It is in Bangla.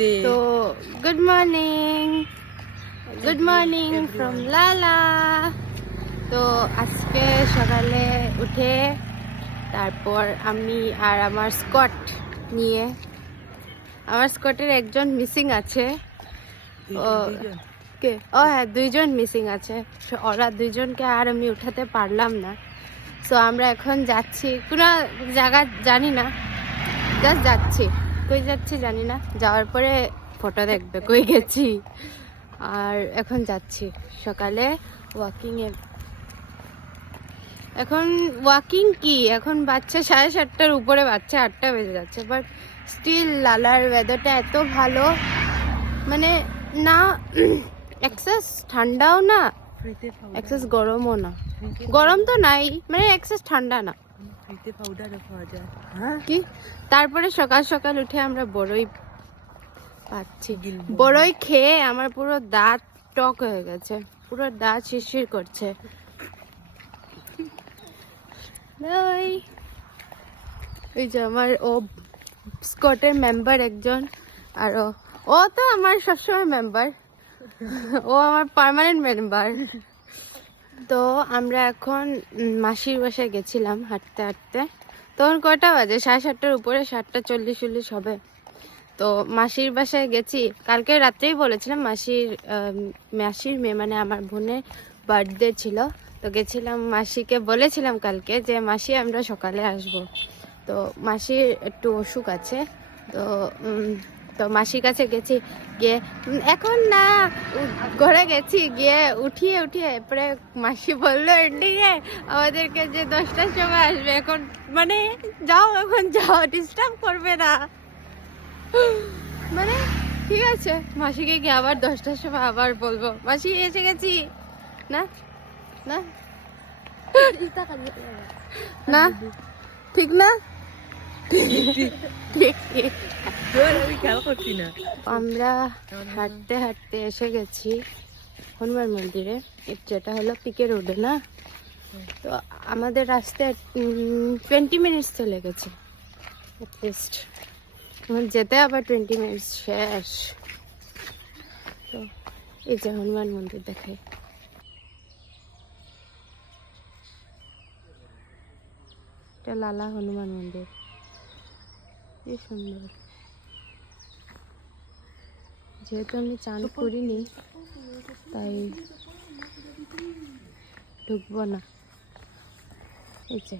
day. তো গুড মর্নিং ফ্রম লালা। তো আজকে সকালে উঠে তারপর আমি আর আমার নিয়ে আমার স্কটের একজন মিসিং আছে। ও হ্যাঁ, 2জন মিসিং আছে। ওরা 2জনকে আর আমি উঠাতে পারলাম না। তো আমরা এখন যাচ্ছি, কোনো জায়গা জানি না, জাস্ট যাচ্ছি। কই যাচ্ছি জানি না, যাওয়ার পরে ফটো দেখবে কই গেছি। আর এখন যাচ্ছি সকালে ওয়াকিংয়ে। এখন ওয়াকিং কি, এখন বাচ্চা 7:30টার উপরে, বাচ্চা 8টা বেজে যাচ্ছে, বাট স্টিল লালার ওয়েদারটা এত ভালো, মানে না এক্সেস ঠান্ডাও না, এক্সেস গরমও না। গরম তো নাই, মানে এক্সেস ঠান্ডা না। কি তারপরে সকাল সকাল উঠে আমরা বড়ই পাচ্ছি। বড়ই খেয়ে আমার পুরো দাঁত টক হয়ে গেছে, পুরো দাঁত শিরশির করছে। ওই যে আমার ও স্কটের মেম্বার একজন, আর ও তো আমার সবসময় মেম্বার, ও আমার পার্মানেন্ট মেম্বার। তো আমরা এখন মাসির বাসায় গেছিলাম হাঁটতে হাঁটতে। তখন কয়টা বাজে? 7:30টার উপরে, 7:40 হবে। তো মাসির বাসায় গেছি, কালকে রাত্রেই বলেছিলাম। মাসির মেয়ে মানে আমার বোনের বার্থডে ছিল, তো গেছিলাম। মাসিকে বলেছিলাম কালকে যে মাসি আমরা সকালে আসব। তো মাসির একটু অসুখ আছে, তো তো মাসির কাছে গেছি, গিয়ে এখন না ঘরে গেছি, গিয়ে উঠিয়ে এরপরে মাসি বললো এন্ডিংয়ে আমাদেরকে যে 10টার সময় আসবে। এখন মানে যাও, এখন যাও, ডিস্টার্ব করবে না। মানে ঠিক আছে, মাসিকে গিয়ে আবার 10টার সময় আবার বলবো মাসি এসে গেছি। না না না, ঠিক না? আমরা হাঁটতে হাঁটতে এসে গেছি হনুমান মন্দিরে, যেটা হলো পিকে রোডে না। তো আমাদের রাস্তায় 20 মিনিটস তো লেগেছে অ্যাটলিস্ট, যেতে আবার 20 মিনিটস শেষ। তো এই যে হনুমান মন্দির দেখাই, এটা লালা হনুমান মন্দির, কি সুন্দর। যেহেতু আমি চান করিনি তাই ঢুকবো না। এই যে